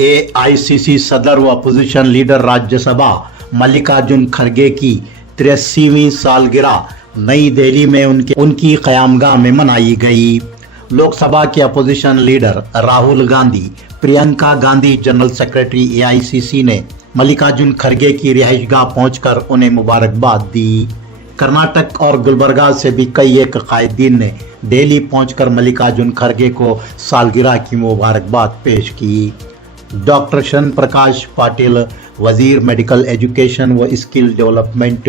AICC सदर व opposition leader Rajya Sabha Mallikarjun खड़गे की 83वीं सालगिरह नई दिल्ली में उनकी क़यामगाह में मनाई गई। लोकसभा के opposition leader Rahul Gandhi, Priyanka Gandhi, general secretary AICC ने मल्लिकार्जुन खड़गे की रिहाइशगाह पहुंचकर उन्हें मुबारकबाद दी। कर्नाटक और गुलबर्गा से भी कई एक कायदीन ने दिल्ली पहुंचकर मल्लिकार्जुन खड़गे को सालगिरह की मुबारकबाद पेश की। डॉक्टर शरण प्रकाश पाटिल, वजीर मेडिकल एजुकेशन व skill development,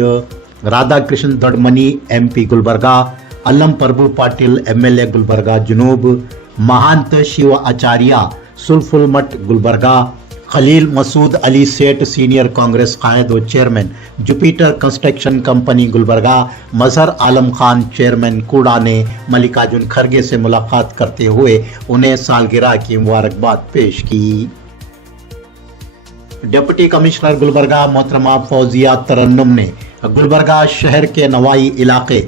Radha Krishna Darmani, MP Gulbarga, Allam Prabhu Patil, MLA Gulbarga जनूब, महंत शिव आचार्य, सुलफुल मठ गुलबर्गा, खलील मसूद अली सेठ, सीनियर कांग्रेस कायद व chairman, Jupiter construction company Gulbarga, Mazhar Alam Khan, chairman कूड़ा ने मल्लिकार्जुन खड़गे से मुलाकात करते हुए उन्हें सालगिरह की मुबारकबाद पेश की। डिप्टी कमिश्नर गुलबर्गा मोहतरमा फौजिया तरन्नुम ने गुलबर्गा शहर के नवाई इलाके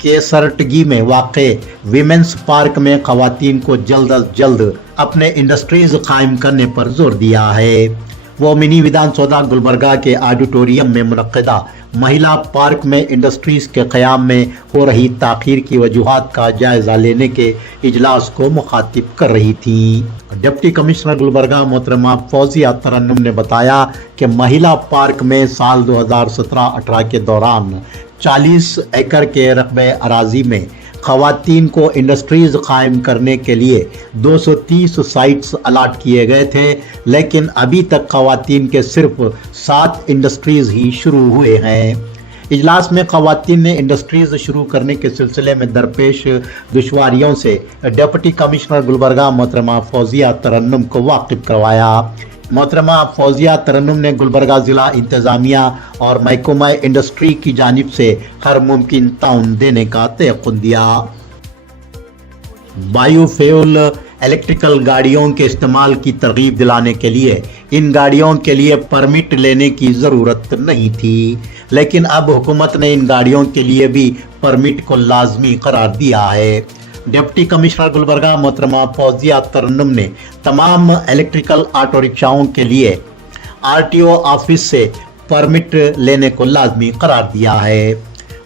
केसरटगी में वाक़े वीमेंस पार्क में ख़वातीन को जल्द अज जल्द अपने इंडस्ट्रीज कायम करने पर जोर दिया है। वो मिनी विधान सौदा गुलबर्गा के ऑडिटोरियम में मुनक्किदा महिला पार्क में इंडस्ट्रीज के क़याम में हो रही ताख़ीर की वजूहात का जायज़ा लेने के इजलास को मुखातिब कर रही थी। डिप्टी कमिश्नर गुलबर्गा मोहतरमा फौजिया तरन्नुम ने बताया कि महिला पार्क में साल 2017-18 के दौरान 40 एकड़ के रकबे अराजी में ख़वातीन को इंडस्ट्रीज कायम करने के लिए 230 साइट्स अलाट किए गए थे, लेकिन अभी तक ख़वातीन के सिर्फ 7 इंडस्ट्रीज ही शुरू हुए हैं। इजलास में ख़वातीन ने इंडस्ट्रीज शुरू करने के सिलसिले में दरपेश दुश्वारियों से डिप्टी कमिश्नर गुलबर्गा मोहतरमा फौजिया तरन्नुम को वाकिफ करवाया। मोहतरमा फौजिया तरन्नुम ने गुलबर्गा ज़िला इंतज़ामिया और महकमा इंडस्ट्री की जानिब से हर मुमकिन ताउन देने का तयक़ुन दिया। बायोफ्यूल इलेक्ट्रिकल गाड़ियों के इस्तेमाल की तरगीब दिलाने के लिए इन गाड़ियों के लिए परमिट लेने की ज़रूरत नहीं थी, लेकिन अब हुकूमत ने इन गाड़ियों के लिए भी परमिट को लाजमी करार दिया है। डिप्टी कमिश्नर गुलबर्गा मोहतरमा फौजिया तरन्नुम ने तमाम इलेक्ट्रिकल ऑटो रिक्शाओं के लिए आरटीओ ऑफिस से परमिट लेने को लाजमी करार दिया है।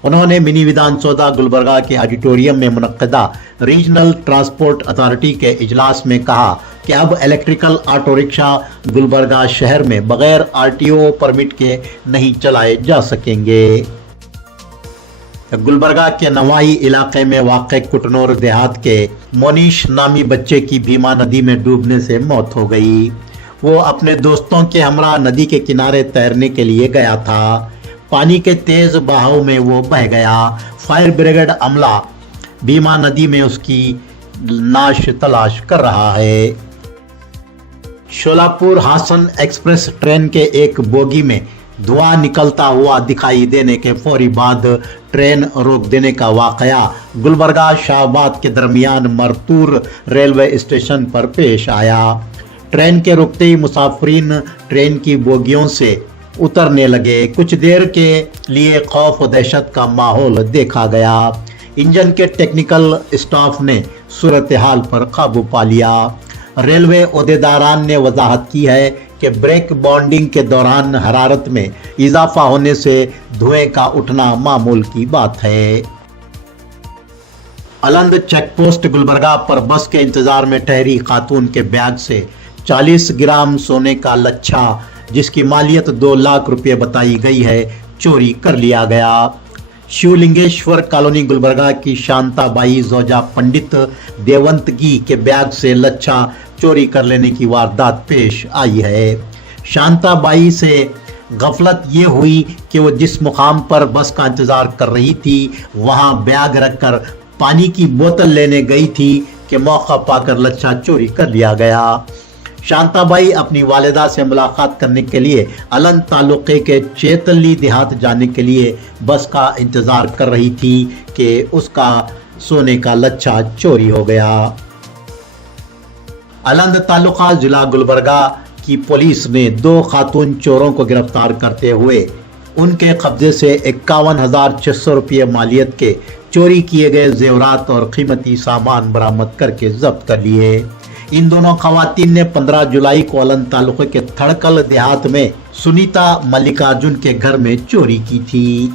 उन्होंने मिनी विधान सौदा गुलबर्गा के ऑडिटोरियम में मुनक्किदा रीजनल ट्रांसपोर्ट अथॉरिटी के इजलास में कहा कि अब इलेक्ट्रिकल ऑटो रिक्शा गुलबर्गा शहर में बगैर आरटीओ परमिट के नहीं चलाए जा सकेंगे। गुलबर्गा के नवाई इलाके में वाक़े कुटनोर देहात के मोनीश नामी बच्चे की भीमा नदी में डूबने से मौत हो गई। वो अपने दोस्तों के हमरा नदी के किनारे तैरने के लिए गया था। पानी के तेज बहाव में वो बह गया। फायर ब्रिगेड अमला भीमा नदी में उसकी नाश तलाश कर रहा है। शोलापुर हासन एक्सप्रेस ट्रेन के एक बोगी में धुआं निकलता हुआ दिखाई देने के फौरी बाद ट्रेन रोक देने का वाकया गुलबर्गा शाहबाद के दरमियान मरतूर रेलवे स्टेशन पर पेश आया। ट्रेन के रुकते ही मुसाफिरीन ट्रेन की बोगियों से उतरने लगे। कुछ देर के लिए खौफ और दहशत का माहौल देखा गया। इंजन के टेक्निकल स्टाफ ने सूरत हाल पर काबू पा लिया। रेलवे ओहदेदारान ने वजाहत की है कि ब्रेक बॉन्डिंग के दौरान हरारत में इजाफा होने से धुएं का उठना मामूल की बात है। अलंद चेकपोस्ट गुलबर्गा पर बस के इंतजार में ठहरी खातून के बैग से 40 ग्राम सोने का लच्छा, जिसकी मालियत 2 लाख रुपए बताई गई है, चोरी कर लिया गया। शिवलिंगेश्वर कॉलोनी गुलबर्गा की शांताबाई जोजा पंडित देवंतगी के बैग से लच्छा चोरी कर लेने की वारदात पेश आई है। शांताबाई से गफलत ये हुई कि वो जिस मुकाम पर बस का इंतजार कर रही थी वहां बैग रखकर पानी की बोतल लेने गई थी कि मौका पाकर लच्छा चोरी कर लिया गया। शांताबाई अपनी वालिदा से मुलाकात करने के लिए अलंद तालुके के चेतली देहात जाने के लिए बस का इंतजार कर रही थी कि उसका सोने का लच्छा चोरी हो गया। अलंद तालुका जिला गुलबर्गा की पुलिस ने 2 खातून चोरों को गिरफ्तार करते हुए उनके कब्जे से 51,600 रुपये मालियत के चोरी किए गए जेवरात और कीमती सामान बरामद करके जब्त कर लिए। इन दोनों खवातीन ने 15 जुलाई को अलन तालुके के थड़कल देहात में सुनीता मल्लिकार्जुन के घर में चोरी की थी।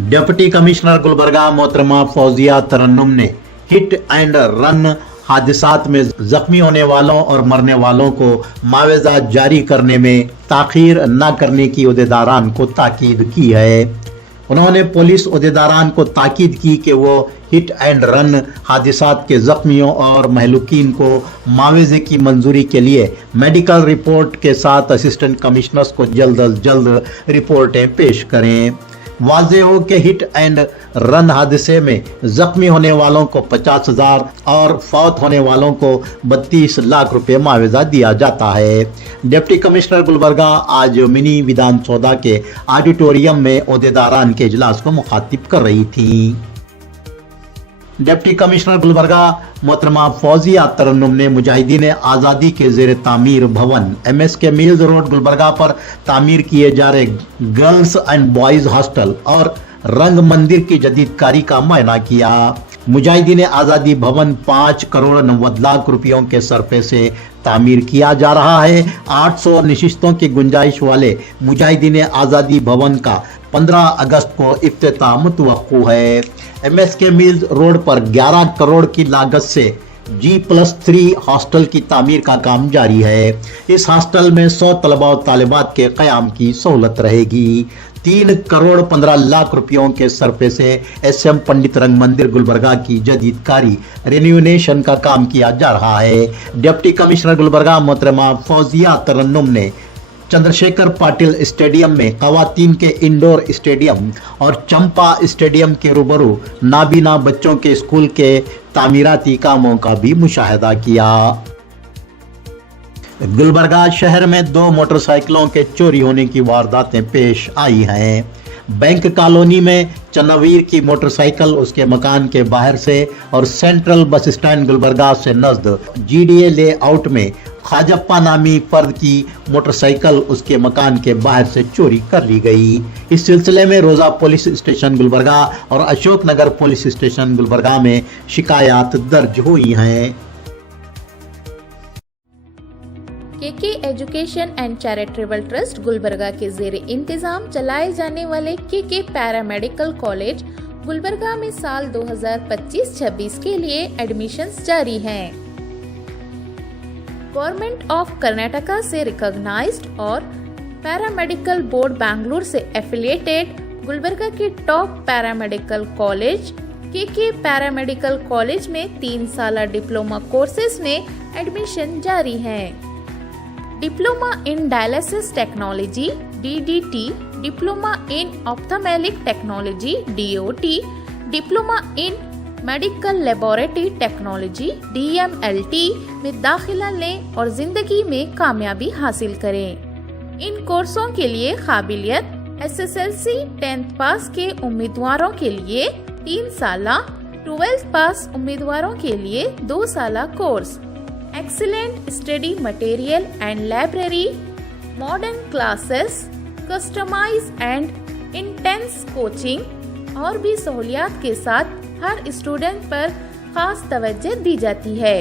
डिप्टी कमिश्नर गुलबर्गा मोहतरमा फौजिया तरन्नुम ने हिट एंड रन हादसात में जख्मी होने वालों और मरने वालों को मुआवजा जारी करने में ताखीर न करने की उहदेदारान को ताकीद की है। उन्होंने पुलिस उहदेदारान को ताकीद की कि वो हिट एंड रन हादसात के जख्मियों और महलूकीन को मुआवजे की मंजूरी के लिए मेडिकल रिपोर्ट के साथ असिस्टेंट कमिश्नर्स को जल्द अज जल्द रिपोर्टें पेश करें। वाज़ेह हो कि हिट एंड रन हादसे में जख्मी होने वालों को 50,000 और फौत होने वालों को 32 लाख रुपए मुआवजा दिया जाता है। डिप्टी कमिश्नर गुलबर्गा आज मिनी विधान सौदा के ऑडिटोरियम में ओहदेदारान के इजलास को मुखातिब कर रही थी। डिप्टी कमिश्नर गुलबर्गा मोहतरमा फौजिया तरन्नुम ने मुजाहिदीन आज़ादी के ज़ेर तामीर भवन MSK मिल्स रोड गुलबर्गा पर तामीर किए जा रहे गर्ल्स एंड बॉयज़ हॉस्टल और रंग मंदिर की जदीदकारी का मुआयना किया। मुजाहिदीन आज़ादी भवन 5 करोड़ 90 लाख रुपयों के सरफे से तामीर किया जा रहा है। 800 नशिस्तों की गुंजाइश वाले मुजाहिदीन आज़ादी भवन का 15 अगस्त को इफ्तिताह मुतवक्को है। MSK मिल्स रोड पर 11 करोड़ की लागत से G+3 हॉस्टल की तामीर का काम जारी है। इस हॉस्टल में 100 तलबा और तालिबात के क़याम की सहूलत रहेगी। 3 करोड़ 15 लाख रुपयों के सरफे से SM पंडित रंग मंदिर गुलबर्गा की जदीदकारी रिन्यूनेशन का काम किया जा रहा है। डिप्टी कमिश्नर गुलबर्गा मोहतरमा फौजिया तरन्नुम ने चंद्रशेखर पाटिल स्टेडियम में खवातीन के इंडोर स्टेडियम और चंपा स्टेडियम के रूबरू नाबीना बच्चों के स्कूल के तामीराती कामों का भी मुशाहिदा किया। गुलबर्गा शहर में 2 मोटरसाइकिलों के चोरी होने की वारदातें पेश आई हैं। बैंक कॉलोनी में चन्नवीर की मोटरसाइकिल उसके मकान के बाहर से और सेंट्रल बस स्टैंड गुलबर्गा से नज़द GDA लेआउट में खाजप्पा नामी फर्द की मोटरसाइकिल उसके मकान के बाहर से चोरी कर ली गई। इस सिलसिले में रोजा पुलिस स्टेशन गुलबर्गा और अशोक नगर पुलिस स्टेशन गुलबर्गा में शिकायत दर्ज हुई हैं। KK education and charitable trust Gulbarga के ज़ेरे इंतजाम चलाए जाने वाले KK पैरामेडिकल कॉलेज गुलबर्गा में साल 2025-26 के लिए एडमिशन्स जारी हैं। गवर्नमेंट ऑफ कर्नाटका से रिकॉग्नाइज्ड और पैरामेडिकल बोर्ड बैंगलोर से एफिलिएटेड गुलबर्गा के top paramedical college KK paramedical college में 3 साल डिप्लोमा कोर्सेज में एडमिशन जारी है। Diploma in dialysis technology DDT, diploma in ophthalmic technology DOT, diploma in medical laboratory technology DMLT में दाखिला लें और जिंदगी में कामयाबी हासिल करें। इन कोर्सों के लिए काबिलियत SSLC 10th पास के उम्मीदवारों के लिए 3 साला, 12th पास उम्मीदवारों के लिए 2 साला course, excellent study material and library, modern classes, customize and intense coaching और भी सहूलियात के साथ हर स्टूडेंट पर खास तवज्जो दी जाती है।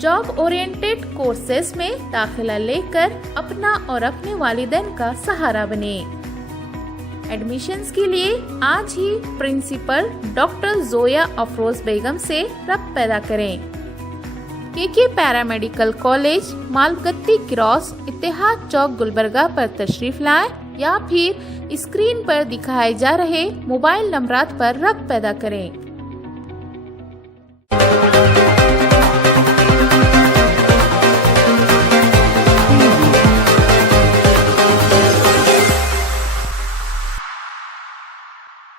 जॉब ओरिएंटेड कोर्सेज में दाखिला लेकर अपना और अपने वालिदैन का सहारा बने। एडमिशन्स के लिए आज ही प्रिंसिपल डॉक्टर जोया अफरोज बेगम से रब्त पैदा करें। KK पैरामेडिकल कॉलेज मालगत्ती क्रॉस इत्तेहाद चौक गुलबर्गा पर तशरीफ लाएं या फिर स्क्रीन पर दिखाए जा रहे मोबाइल नंबरात पर रब्त पैदा करें।